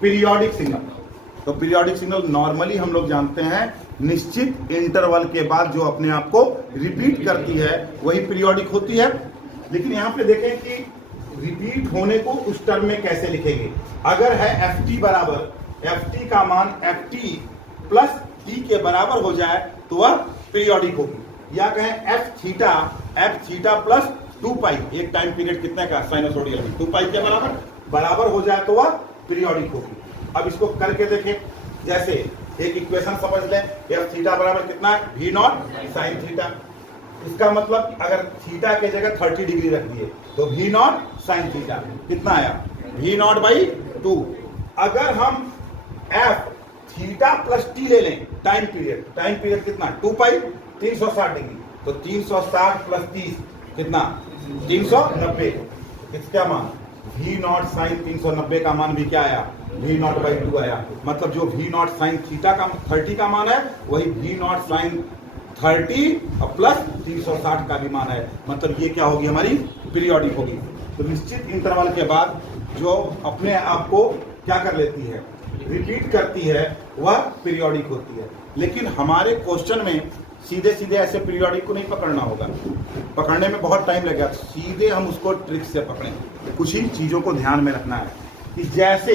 Periodic signal. तो periodic signal normally हम लोग जानते हैं निश्चित इंटरवल के बाद जो अपने आप को रिपीट करती है वही पीरियोडिक होती है। लेकिन यहाँ पे देखें कि रिपीट होने को उस टर्म में कैसे लिखेंगे। अगर है एफ टी बराबर एफ टी का मान एफ टी प्लस टी के बराबर हो जाए तो वह पीरियोडिक होगी। या कहें एफ थीटा प्लस 2 पाई, एक टाइम पीरियड कितने का साइनसोइडल 2 पाई के बराबर हो जाए तो वह पीरियोडिक होगी। अब इसको करके देखें, जैसे एक इक्वेशन समझ लें, एफ थीटा बराबर कितना है वी नॉट साइन थीटा। इसका मतलब अगर थीटा के जगह 30 डिग्री रख दिए तो वी नॉट साइन थीटा कितना आया वी नॉट बाई 2। अगर हम एफ थीटा प्लस टी ले लें टाइम पीरियड कितना 2 पाई 360 डिग्री, तो 360 प्लस 30 कितना 390। इसका मान वी नॉट साइन 390 का मान भी क्या आया वी नॉट बाई 2 आया। मतलब जो वी नॉट साइन थीटा का 30 का मान है वही वी नॉट साइन 30 और प्लस 360 का भी मान है। मतलब ये क्या होगी हमारी पीरियोडिक होगी। तो निश्चित इंटरवल के बाद जो अपने आप को क्या कर लेती है रिपीट करती है वह पीरियोडिक होती है। लेकिन हमारे क्वेश्चन में सीधे सीधे ऐसे पीरियोडिक को नहीं पकड़ना होगा, पकड़ने में बहुत टाइम लगेगा। सीधे हम उसको ट्रिक से पकड़ें। कुछ ही चीजों को ध्यान में रखना है कि जैसे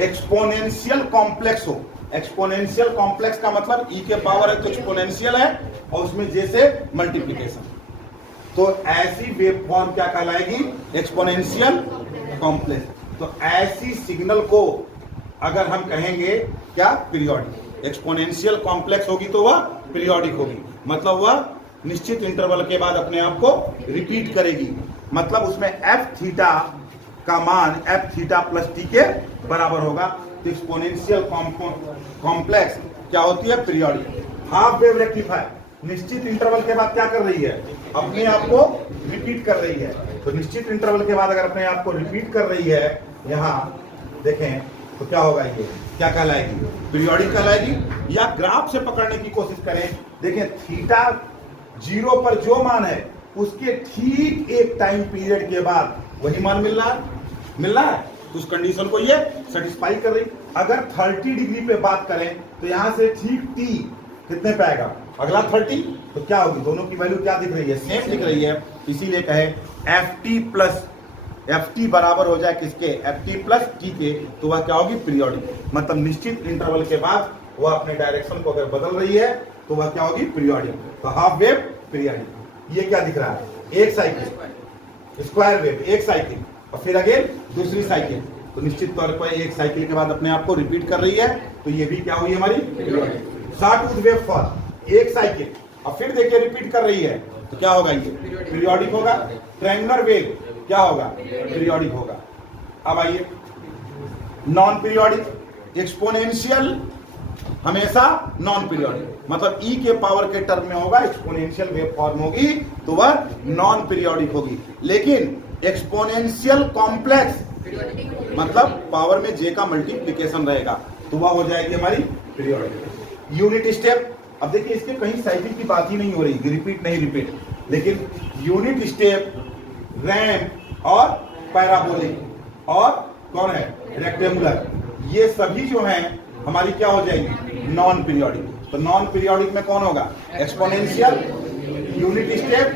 एक्सपोनेंशियल कॉम्प्लेक्स हो, एक्सपोनेंशियल कॉम्प्लेक्स का मतलब ई के पावर है तो एक्सपोनेंशियल है और उसमें जैसे मल्टीप्लिकेशन, तो ऐसी वेव फॉर्म क्या कहलाएगी एक्सपोनेंशियल कॉम्प्लेक्स। तो ऐसी सिग्नल को अगर हम कहेंगे क्या पीरियोडिक, एक्सपोनेंशियल कॉम्प्लेक्स होगी तो वह पीरियोडिक होगी। मतलब वह निश्चित इंटरवल के बाद अपने आप को रिपीट करेगी। मतलब उसमें एफ थीटा का मान एफ थीटा प्लस टी के बराबर होगा। तो एक्सपोनेंशियल कॉम्प्लेक्स क्या होती है पीरियोडिक। हाफ वेव रेक्टिफायर निश्चित इंटरवल के बाद क्या कर रही है अपने आप को रिपीट कर रही है। तो निश्चित इंटरवल के बाद अगर अपने आप को रिपीट कर रही है यहाँ देखें तो क्या होगा ये क्या कहलाएगी पीरियोडिक कहलाएगी। या ग्राफ से पकड़ने की कोशिश करें, देखें थीटा 0 पर जो मान है उसके ठीक एक टाइम पीरियड के बाद वही मान मिल रहा है तो उस कंडीशन को ये सेटिस्फाई कर रही। अगर 30 डिग्री पे बात करें तो यहां से ठीक टी कितने पे आएगा अगला 30, तो क्या होगी दोनों की वैल्यू क्या दिख रही है सेम दिख रही है। इसीलिए कहे एफ टी बराबर हो जाए किसके एफ टी प्लस टी के तो वह क्या होगी पीरियोडिक। मतलब निश्चित इंटरवल के बाद वह अपने डायरेक्शन को अगर बदल रही है तो वह क्या होगी पीरियोडिक। तो हाफ वेव पीरियोडिक। ये क्या दिख रहा है एक साइकिल स्क्वायर वेव एक साइकिल और फिर अगेन दूसरी साइकिल, तो निश्चित तौर पर एक साइकिल के बाद अपने आप को रिपीट कर रही है तो ये भी क्या हुई हमारी पीरियोडिक। शॉर्ट वेव फॉर एक साइकिल और फिर देखिए रिपीट कर रही है तो क्या होगा ये पीरियोडिक होगा। ट्रायंगुलर वेव क्या होगा पीरियोडिक होगा। अब आइए नॉन पीरियोडिक एक्सपोनेंशियल हमेशा नॉन पीरियोडिक, मतलब ई के पावर के टर्म में होगा एक्सपोनेंशियल वेव फॉर्म होगी तो वह नॉन पीरियोडिक होगी। लेकिन एक्सपोनेंशियल कॉम्प्लेक्स मतलब पावर में जे का मल्टीप्लिकेशन रहेगा तो वह हो जाएगी हमारी पीरियोडिक। यूनिट स्टेप, अब देखिए इसके कहीं साइकिल की बात ही नहीं हो रही रिपीट नहीं रिपीट, लेकिन यूनिट स्टेप रैंप और पैराबोलिक और कौन है रेक्टेंगुलर, ये सभी जो हैं हमारी क्या हो जाएगी नॉन पीरियोडिक। तो नॉन पीरियोडिक में कौन होगा exponential, unit step,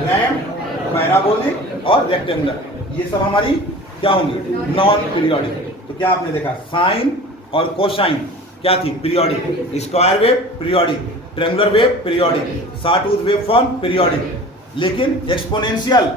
ramp, parabolic और रेक्टेंगुलर, ये सब हमारी क्या होंगी नॉन पीरियोडिक। तो क्या आपने देखा साइन और कोसाइन क्या थी periodic, square wave periodic, triangular wave periodic, short wave form periodic. लेकिन एक्सपोनेंशियल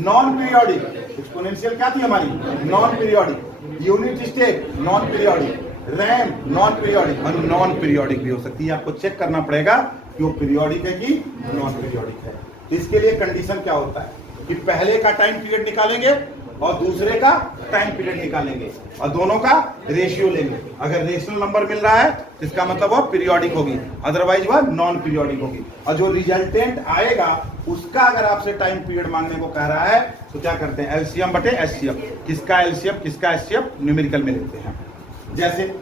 नॉन पीरियोडिक, एक्सपोनेंशियल क्या थी हमारी non periodic, unit step non periodic, ramp non periodic और नॉन पीरियोडिक भी हो सकती है। आपको चेक करना पड़ेगा कि वो पीरियोडिक है कि नॉन पीरियोडिक है। तो इसके लिए कंडीशन क्या होता है कि पहले का टाइम पीरियड निकालेंगे और दूसरे का टाइम पीरियड निकालेंगे और दोनों का रेशियो लेंगे। अगर रेशनल नंबर मिल रहा है तो इसका मतलब वो पीरियोडिक होगी, अदरवाइज वह नॉन पीरियोडिक होगी। और जो रिजल्टेंट आएगा उसका अगर आपसे टाइम पीरियड मांगने को कह रहा है तो क्या करते हैं एलसीएम बटे एचसीएफ, किसका एलसीएम किसका एचसीएफ न्यूमेरिकल में लेते हैं जैसे।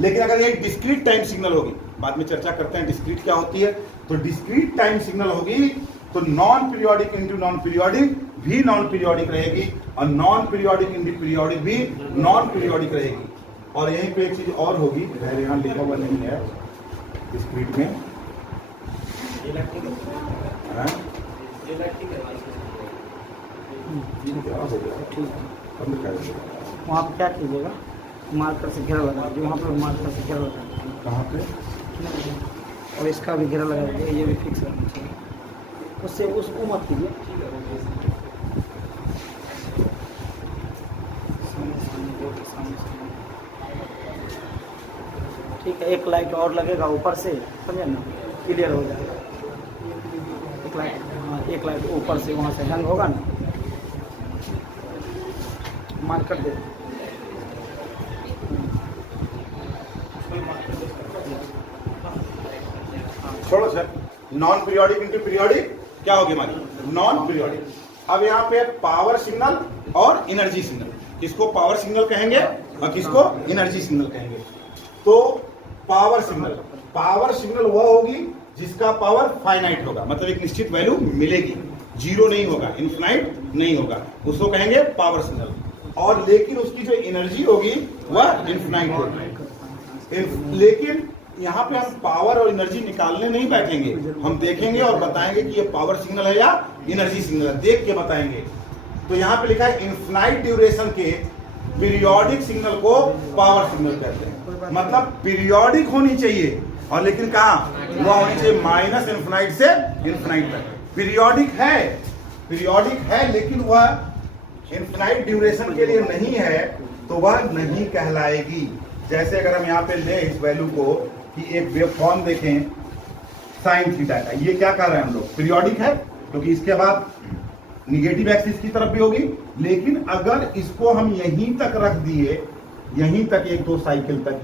लेकिन अगर एक डिस्क्रीट टाइम सिग्नल होगी, बाद में चर्चा करते हैं डिस्क्रीट क्या होती है, तो डिस्क्रीट टाइम सिग्नल होगी तो non periodic into non periodic भी नॉन पीरियोडिक रहेगी और नॉन पीरियोडिक इंटू पीरियोडिक भी नॉन पीरियोडिक रहेगी। और यहीं पे एक चीज और होगी, मेरे यहाँ लिखा हुआ नहीं है स्क्रीन में, वहाँ पे क्या कीजिएगा, मार्कर से घेरा लगा दीजिए, वहाँ पर मार्कर से घेरा लगा दीजिए। कहाँ पे? और इसका भी घेरा लगा दीजिए, ये भी फिक्स रहना चाहिए, उससे उसको मत कीजिए। ठीक है, एक लाइट और लगेगा ऊपर से, समझे ना, क्लियर हो जाएगा। एक लाइट, हाँ एक लाइट ऊपर से वहाँ से हैंग होगा ना, मार्कर दे। छोड़ो sir, non periodic into periodic क्या होगी हमारी? Non periodic. अब यहाँ पे पावर सिग्नल और एनर्जी सिग्नल, किसको पावर सिग्नल कहेंगे और किसको एनर्जी सिग्नल कहेंगे? तो पावर सिग्नल वह होगी जिसका पावर फाइनाइट होगा, मतलब एक निश्चित वैल्यू मिलेगी, जीरो नहीं होगा, इनफाइनाइट नहीं होगा, उसको कहेंगे पावर सिग्नल। और लेकिन उसकी जो एनर्जी होगी वह इनफाइनाइट होगी। लेकिन यहाँ पे हम पावर और एनर्जी निकालने नहीं बैठेंगे, हम देखेंगे और बताएंगे कि ये पावर सिग्नल है या एनर्जी सिग्नल है, देख के बताएंगे। तो यहाँ पे लिखा है इनफाइनाइट ड्यूरेशन के पीरियोडिक सिग्नल को पावर सिग्नल कहते हैं। मतलब पीरियोडिक होनी चाहिए, और लेकिन कहाँ वह होनी चाहिए माइनस इनफाइनाइट से इनफाइनाइट तक। पीरियोडिक है लेकिन वह इनफाइनाइट ड्यूरेशन के लिए नहीं है, तो वह नहीं कहलाएगी। जैसे अगर हम यहाँ पे ले इस वैल्यू को कि एक वेव फॉर्म देखें साइन थीटा का, ये क्या कर रहे हैं हम लोग? पीरियोडिक है, क्योंकि इसके बाद निगेटिव एक्सिस की तरफ भी होगी। लेकिन अगर इसको हम यहीं तक रख दिए, यहीं तक 1-2 साइकिल तक,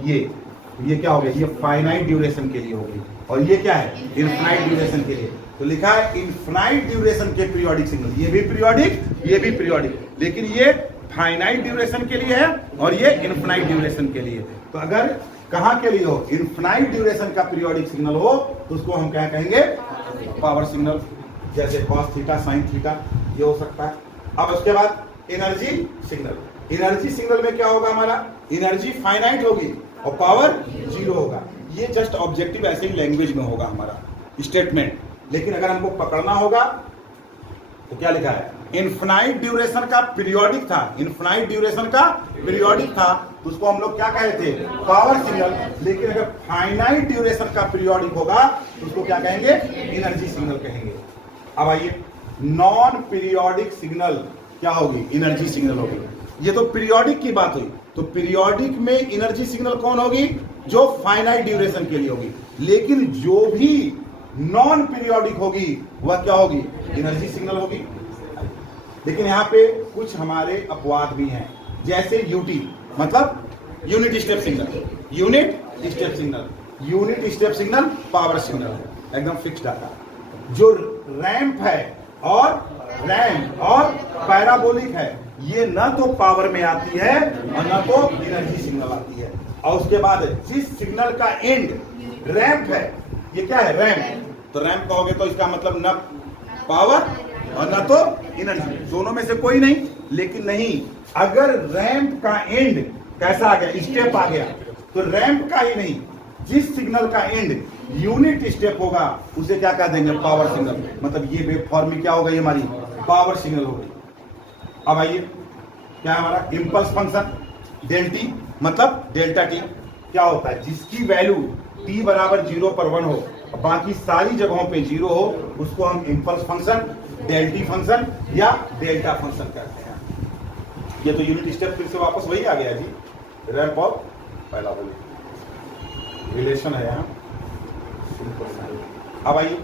ये क्या हो गया? ये फाइनाइट ड्यूरेशन के लिए होगी, और ये क्या है? इनफाइनाइट ड्यूरेशन के लिए। तो लिखा है इनफाइनाइट ड्यूरेशन के पीरियोडिक सिग्नल, ये भी पीरियोडिक, ये भी पीरियोडिक, लेकिन ये फाइनाइट ड्यूरेशन के लिए है और ये इनफाइनाइट ड्यूरेशन के लिए। तो अगर कहाँ के लिए हो? इनफाइनाइट ड्यूरेशन का पीरियोडिक सिग्नल हो तो उसको हम क्या कहेंगे? Power signal. जैसे कॉस थीटा, साइन थीटा, ये हो सकता है। अब उसके बाद एनर्जी सिग्नल में क्या होगा हमारा? एनर्जी फाइनाइट होगी और पावर जीरो होगा। ये जस्ट ऑब्जेक्टिव ऐसे ही लैंग्वेज में होगा हमारा स्टेटमेंट, लेकिन अगर हमको पकड़ना होगा तो क्या लिखा है? इनफाइनाइट ड्यूरेशन का पीरियोडिक था, इनफाइनाइट ड्यूरेशन का पीरियोडिक था, तो उसको हम लोग क्या कहे थे? Power signal. लेकिन अगर फाइनाइट ड्यूरेशन का पीरियोडिक होगा तो उसको क्या कहेंगे? एनर्जी सिग्नल कहेंगे। अब आइए, नॉन पीरियोडिक सिग्नल क्या होगी? एनर्जी सिग्नल होगी। ये तो पीरियोडिक की बात हुई, तो पीरियोडिक में एनर्जी सिग्नल कौन होगी? जो फाइनाइट ड्यूरेशन के लिए होगी। लेकिन जो भी नॉन पीरियोडिक होगी वह क्या होगी? एनर्जी सिग्नल होगी। लेकिन यहाँ पे कुछ हमारे अपवाद भी हैं, जैसे यूटी, मतलब unit step signal. Unit step signal power signal है, एकदम फिक्स डाटा। जो रैंप है और पैराबोलिक है, ये न तो पावर में आती है और न तो एनर्जी सिग्नल आती है। और उसके बाद जिस सिग्नल का एंड रैंप है, ये क्या है? रैंप। तो रैंप कहोगे तो इसका मतलब न पावर और न तो एनर्जी, दोनों में से कोई नहीं। लेकिन नहीं, अगर रैंप का एंड कैसा आ गया? स्टेप आ गया, तो रैंप का ही नहीं, जिस सिग्नल का एंड यूनिट स्टेप होगा उसे क्या कह देंगे? Power signal. मतलब ये वेव फॉर्म में क्या हो गई हमारी? पावर सिग्नल हो गई। अब आइए, क्या है हमारा? इंपल्स फंक्शन डेल टी, मतलब डेल्टा टी क्या होता है? जिसकी वैल्यू t बराबर 0 पर 1 हो, बाकी सारी जगहों पे 0 हो, उसको हम impulse function, del t function या डेल्टा फंक्शन कहते हैं। ये तो यूनिट स्टेप फिर से वापस वही आ गया जी, रैंप ऑफ पैराबोलिक रिलेशन है यहाँ। अब आइए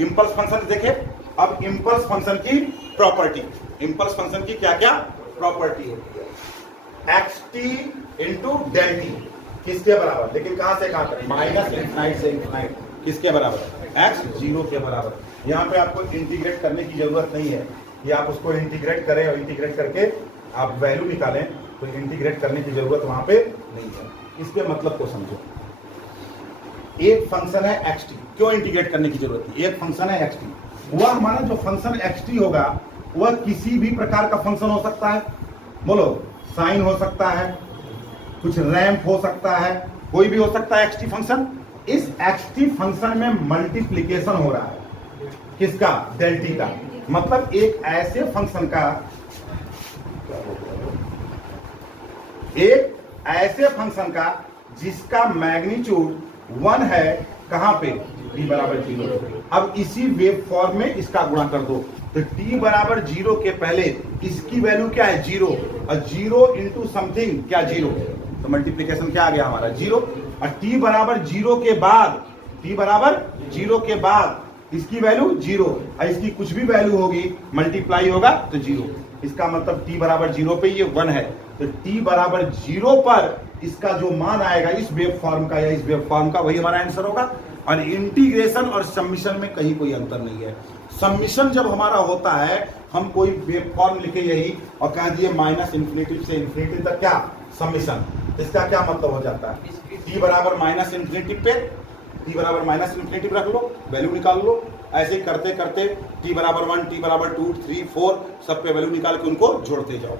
इंपल्स फंक्शन देखें। अब इंपल्स फंक्शन की प्रॉपर्टी, इंपल्स फंक्शन की क्या क्या प्रॉपर्टी होती है? xt इंटू डेल टी किसके बराबर? लेकिन कहां से कहां तक? माइनस इनफाइनाइट से इनफाइनाइट। किसके बराबर? x 0 के बराबर। यहाँ पे आपको इंटीग्रेट करने की जरूरत नहीं है, ये आप उसको इंटीग्रेट करें और इंटीग्रेट करके आप वैल्यू निकालें, तो इंटीग्रेट करने की जरूरत वहां पे नहीं है। इसके मतलब को समझो। एक फंक्शन है xt, क्यों इंटीग्रेट करने की जरूरत है? एक फंक्शन है xt, वह हमारा जो फंक्शन xt होगा वह किसी भी प्रकार का फंक्शन हो सकता है। बोलो, साइन हो सकता है, कुछ रैंप हो सकता है, कोई भी हो सकता है xt फंक्शन। इस xt फंक्शन में मल्टीप्लिकेशन हो रहा है किसका? डेल टी का। मतलब एक ऐसे फंक्शन का, एक ऐसे फंक्शन का जिसका मैग्नीट्यूड 1 है, कहां पे? t बराबर 0। अब इसी वेव फॉर्म में इसका गुणा कर दो, तो t बराबर 0 के पहले इसकी वैल्यू क्या है? 0, और 0 इंटू समथिंग क्या? 0, तो मल्टीप्लीकेशन क्या आ गया हमारा? 0। और t बराबर 0 के बाद, t बराबर 0 के बाद इसकी वैल्यू 0, और इसकी कुछ भी वैल्यू होगी मल्टीप्लाई होगा तो 0। इसका मतलब t बराबर 0 पे ये 1 है, तो t बराबर 0 पर इसका जो मान आएगा इस वेव फॉर्म का या इस वेव फॉर्म का, वही हमारा आंसर होगा। और इंटीग्रेशन और समिशन में कहीं कोई अंतर नहीं है। समिशन जब हमारा होता है, हम कोई वेव फॉर्म लिखे यही और कह दिए माइनस इन्फिनिटी से इन्फिनिटी तक क्या? समिशन। इसका क्या मतलब हो जाता है? t बराबर माइनस इन्फिनिटी पे, t बराबर माइनस इन्फिनिटी रख लो, वैल्यू निकाल लो। ऐसे ही करते करते t बराबर 1, t बराबर 2, 3, 4 सब पे वैल्यू निकाल के उनको जोड़ते जाओ।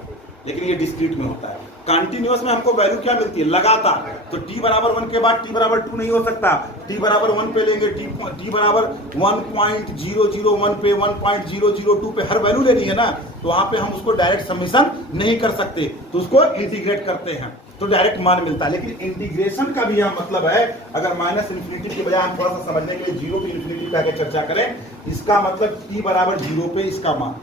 लेकिन ये डिस्क्रीट में होता है। कंटिन्यूअस में हमको वैल्यू क्या मिलती है? लगातार। तो t बराबर 1 के बाद t बराबर 2 नहीं हो सकता। t बराबर 1 पे लेंगे, t बराबर 1.001 पे, 1.002 पे हर वैल्यू लेनी है ना, तो वहां पे हम उसको डायरेक्ट समीशन नहीं कर सकते, तो उसको इंटीग्रेट करते हैं तो डायरेक्ट मान मिलता है। लेकिन इंटीग्रेशन का भी यह मतलब है, अगर माइनस इन्फिनिटी के बजाय हम थोड़ा सा समझने के लिए 0 टू इन्फिनिटी का चर्चा करें, इसका मतलब t बराबर 0 पे इसका मान,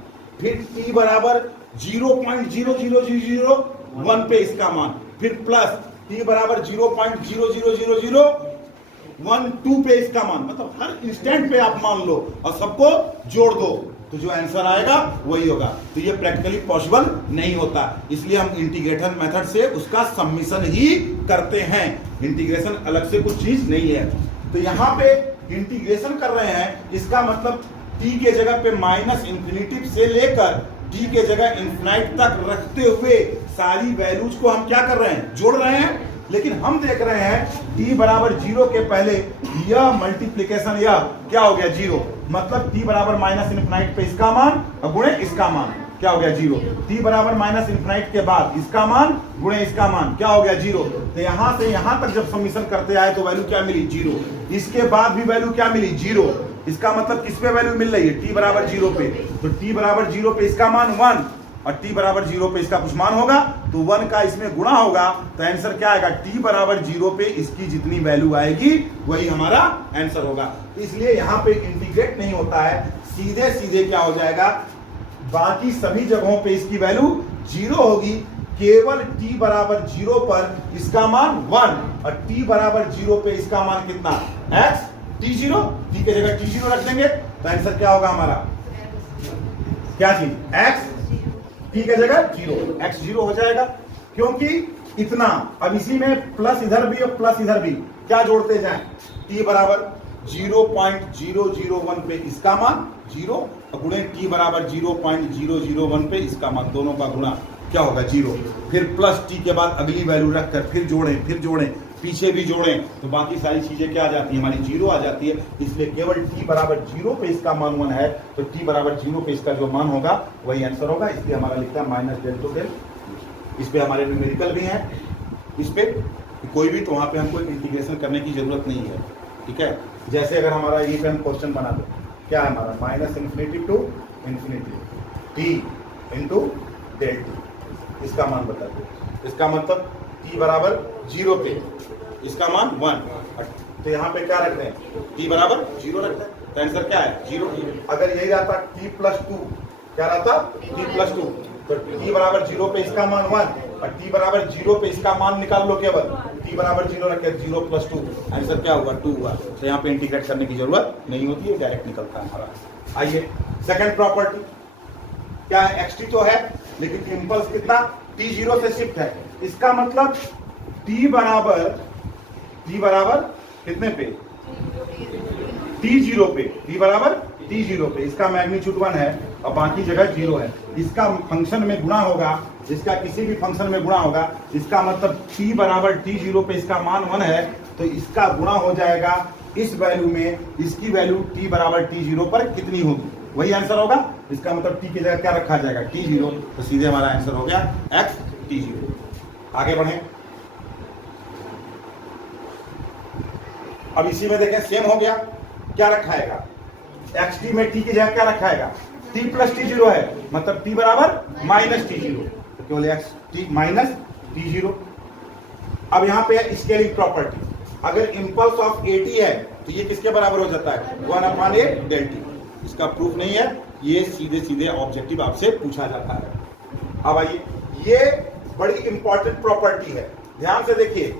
फिर t बराबर 0.00001 पे इसका मान, फिर प्लस t बराबर 0.00001 पे इसका मान। मतलब हर इंस्टेंट पे आप मान लो और सबको जोड़ दो, तो जो आंसर आएगा वही होगा। तो ये प्रैक्टिकली पॉसिबल नहीं होता, इसलिए हम इंटीग्रेशन मेथड से उसका समिशन ही करते हैं। इंटीग्रेशन अलग से कुछ चीज नहीं है। तो यहाँ पे इंटीग्रेशन कर रहे हैं, इसका मतलब t के जगह पे माइनस इंफिनिटी से लेकर t के जगह इन्फिनाइट तक रखते हुए सारी वैल्यूज को हम क्या कर रहे हैं? जोड़ रहे हैं। लेकिन हम देख रहे हैं t बराबर 0 के पहले यह मल्टीप्लिकेशन यह क्या हो गया? 0। मतलब t बराबर माइनस इन्फिनाइट पे इसका मान और गुणे इसका मान क्या हो गया? 0। t बराबर माइनस इन्फिनाइट के बाद इसका मान गुणे इसका मान क्या हो गया? 0। तो यहां से यहां तक जब समीशन करते आए तो वैल्यू क्या मिली? 0। इसके बाद भी वैल्यू क्या मिली? 0। इसका मतलब किस पे वैल्यू मिल रही है? t बराबर 0 पे। तो t बराबर 0 पे इसका मान 1 और t बराबर 0 पे इसका कुछ मान होगा, तो 1 का इसमें गुणा होगा, तो आंसर क्या आएगा? t बराबर 0 पे इसकी जितनी वैल्यू आएगी वही हमारा आंसर होगा। तो इसलिए यहाँ पे इंटीग्रेट नहीं होता है, सीधे सीधे क्या हो जाएगा? बाकी सभी जगहों पे इसकी वैल्यू 0 होगी, केवल t बराबर 0 पर इसका मान 1 और t बराबर 0 पे इसका मान कितना? x t0, t के जगह t0 रख देंगे तो आंसर क्या होगा हमारा? क्या चीज? x, t के जगह 0, x 0 हो जाएगा। क्योंकि इतना, अब इसी में प्लस इधर भी और प्लस इधर भी क्या जोड़ते जाएं? t बराबर 0.001 पे इसका मान 0 और गुणे t बराबर 0.001 पे इसका मान, दोनों का गुणा क्या होगा? 0। फिर प्लस t के बाद अगली वैल्यू रखकर फिर जोड़ें, पीछे भी जोड़ें, तो बाकी सारी चीजें क्या आ जाती है? हमारी 0 आ जाती है। इसलिए केवल t बराबर 0 पे इसका मान 1 है, तो t बराबर 0 पे इसका जो मान होगा वही आंसर होगा। इसलिए हमारा लिखता है माइनस डेल टू डेल। इस पे हमारे न्यूमेरिकल भी हैं, इस पे कोई भी, तो वहाँ पे हमको इंटीग्रेशन करने की जरूरत नहीं है। ठीक है, जैसे अगर हमारा ये पे हम क्वेश्चन बना दो, क्या है हमारा? Minus infinity to infinity t into del t, इसका मान बता दो। इसका मतलब t बराबर 0 पे इसका मान 1, तो यहाँ पे क्या रखते हैं? t बराबर 0 रखते हैं, तो आंसर क्या है? 0। अगर यही रहता t प्लस 2, क्या रहता? t प्लस 2, तो t बराबर 0 पे इसका मान 1 और t बराबर 0 पे इसका मान निकाल लो, केवल t बराबर 0 रखे, 0 प्लस 2, आंसर क्या हुआ? 2 हुआ। तो यहाँ पे इंटीग्रेट करने की जरूरत नहीं होती है, डायरेक्ट निकलता है हमारा। आइए सेकंड प्रॉपर्टी क्या है? xt तो है, लेकिन इम्पल्स कितना? t0 से शिफ्ट है। इसका मतलब t बराबर कितने पे? t0 पे, t बराबर t0 पे इसका मैग्नीट्यूड 1 है और बाकी जगह 0 है। इसका फंक्शन में गुणा होगा, इसका किसी भी फंक्शन में गुणा होगा, इसका मतलब t बराबर t0 पे इसका मान 1 है, तो इसका गुणा हो जाएगा इस वैल्यू में, इसकी वैल्यू t बराबर t0 पर कितनी होगी? वही आंसर होगा। इसका मतलब टी की जगह क्या रखा जाएगा, t0, तो सीधे हमारा आंसर हो गया x t0। आगे बढ़े, अब इसी में देखें सेम हो गया, क्या रखाएगा, xt में t की जगह क्या रखाएगा, t प्लस t0 है, मतलब t बराबर माइनस t0, तो केवल x t माइनस t0। अब यहाँ पे है स्केलिंग प्रॉपर्टी, अगर इंपल्स ऑफ at है तो ये किसके बराबर हो जाता है, 1/a del t। इसका प्रूफ नहीं है, ये सीधे सीधे ऑब्जेक्टिव आपसे पूछा जाता है। अब आइए, ये बड़ी इंपॉर्टेंट प्रॉपर्टी है, ध्यान से देखिए।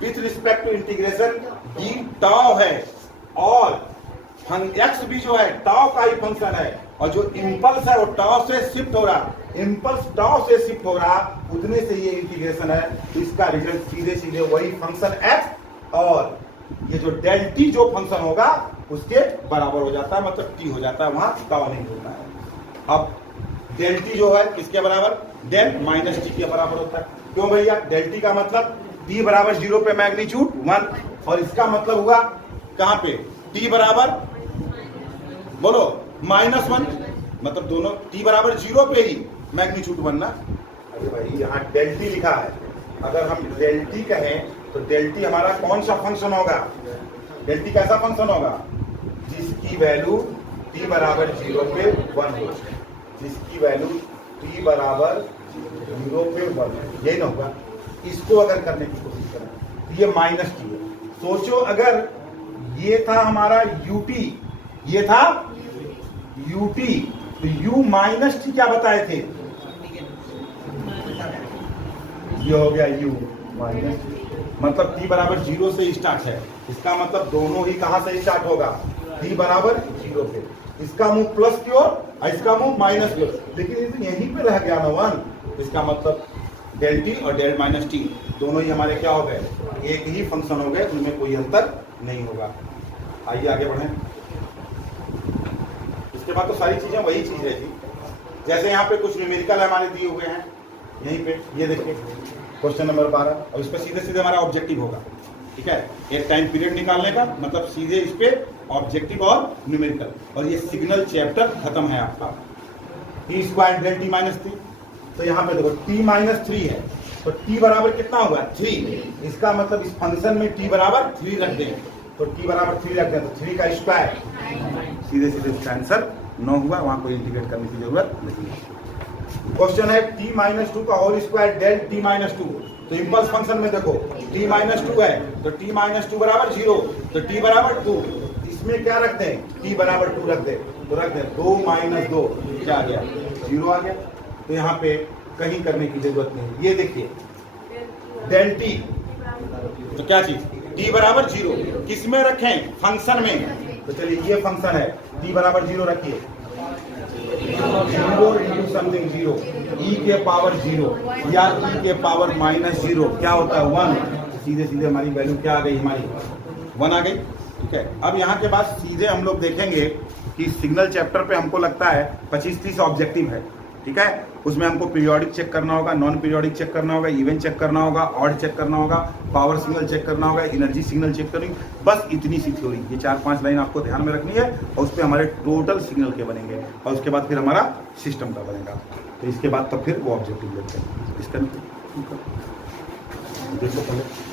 With respect to integration d tau है और एक्स भी जो है टाउ का ही फंक्शन है, और जो इंपल्स है वो टाउ से शिफ्ट हो रहा, इंपल्स टाउ से शिफ्ट हो रहा, उतने से ये इंटीग्रेशन है, तो इसका रिजल्ट सीधे सीधे वही फंक्शन एक्स और ये जो डेल टी जो फंक्शन होगा उसके बराबर हो जाता है, मतलब टी हो जाता है, वहां टाउ नहीं होता है। अब डेल टी जो है किसके बराबर, डेल माइनस टी के बराबर होता है। क्यों भैया, डेल टी का मतलब टी बराबर 0 पे मैग्नीट्यूड 1, और इसका मतलब हुआ कहां पे, टी बराबर बोलो -1, मतलब दोनों टी बराबर 0 पे ही मैग्नीट्यूड 1 ना। अरे भाई यहाँ डेल टी लिखा है, अगर हम डेल टी कहें तो डेल टी हमारा कौन सा फंक्शन होगा, डेल टी कैसा फंक्शन होगा, जिसकी वैल्यू t बराबर 0 पे 1 हो, जिसकी वैल्यू t बराबर 0 पे 1, यही ना होगा। इसको अगर करने की कोशिश करें तो ये माइनस टी है। सोचो अगर ये था हमारा ut, ये था ut, तो u माइनस टी क्या बताए थे, ये हो गया u माइनस टी, मतलब t बराबर 0 से स्टार्ट है, इसका मतलब दोनों ही कहां से स्टार्ट होगा, t बराबर 0 पे, इसका मुंह प्लस की ओर, इसका मुंह माइनस की ओर, लेकिन यहीं पे रह गया ना 1, इसका मतलब डेल टी और डेल माइनस टी दोनों ही हमारे क्या हो गए, एक ही फंक्शन हो गए, उनमें कोई अंतर नहीं होगा। आइए आगे बढ़ें, इसके बाद तो सारी चीजें वही चीज रहेगी। जैसे यहाँ पे कुछ न्यूमेरिकल हमारे दिए हुए हैं, यहीं पे ये देखिए क्वेश्चन नंबर 12, और इस पर सीधे सीधे हमारा ऑब्जेक्टिव होगा, ठीक है, एक टाइम पीरियड निकालने का, मतलब सीधे इस पे ऑब्जेक्टिव और न्यूमेरिकल, और ये सिग्नल चैप्टर खत्म है आपका। T square del t minus 3, तो यहाँ पे देखो t माइनस 3 है, तो t बराबर कितना होगा 3, इसका मतलब इस फंक्शन में t बराबर 3 रख दें, तो t बराबर 3 रख दें, तो 3 का स्क्वायर, सीधे सीधे इसका आंसर 9 हुआ, वहां कोई इंटीग्रेट करने की जरूरत नहीं है। क्वेश्चन है t माइनस 2 का whole square del t minus 2, तो इंपल्स फंक्शन में देखो t माइनस 2 है, तो t माइनस 2 बराबर 0, तो t बराबर 2, इसमें क्या रख दें, t बराबर 2 रख दें, तो रख दें 2 माइनस 2 क्या आ गया, 0 आ गया। तो यहाँ पे कहीं करने की जरूरत नहीं। ये देखिए डेल टी, तो क्या चीज, t बराबर 0 किस में रखें, फंक्शन में, तो चलिए ये फंक्शन है, t बराबर 0 रखिए, 0 इंटू समथिंग 0, e के पावर 0 या e के पावर -0 क्या होता है 1, सीधे सीधे हमारी वैल्यू क्या आ गई, हमारी 1 आ गई, ठीक है। अब यहाँ के बाद सीधे हम लोग देखेंगे कि सिग्नल चैप्टर पे हमको लगता है 25-30 ऑब्जेक्टिव है, ठीक है, उसमें हमको पीरियोडिक चेक करना होगा, नॉन पीरियोडिक चेक करना होगा, इवन चेक करना होगा, ऑड चेक करना होगा, पावर सिग्नल चेक करना होगा, एनर्जी सिग्नल चेक करनी, बस इतनी सी थ्योरी, ये 4-5 लाइन आपको ध्यान में रखनी है, और उस पर हमारे टोटल सिग्नल के बनेंगे, और उसके बाद फिर हमारा सिस्टम का बनेगा, तो इसके बाद तब फिर वो ऑब्जेक्टिव लेते हैं। इसका देखो पहले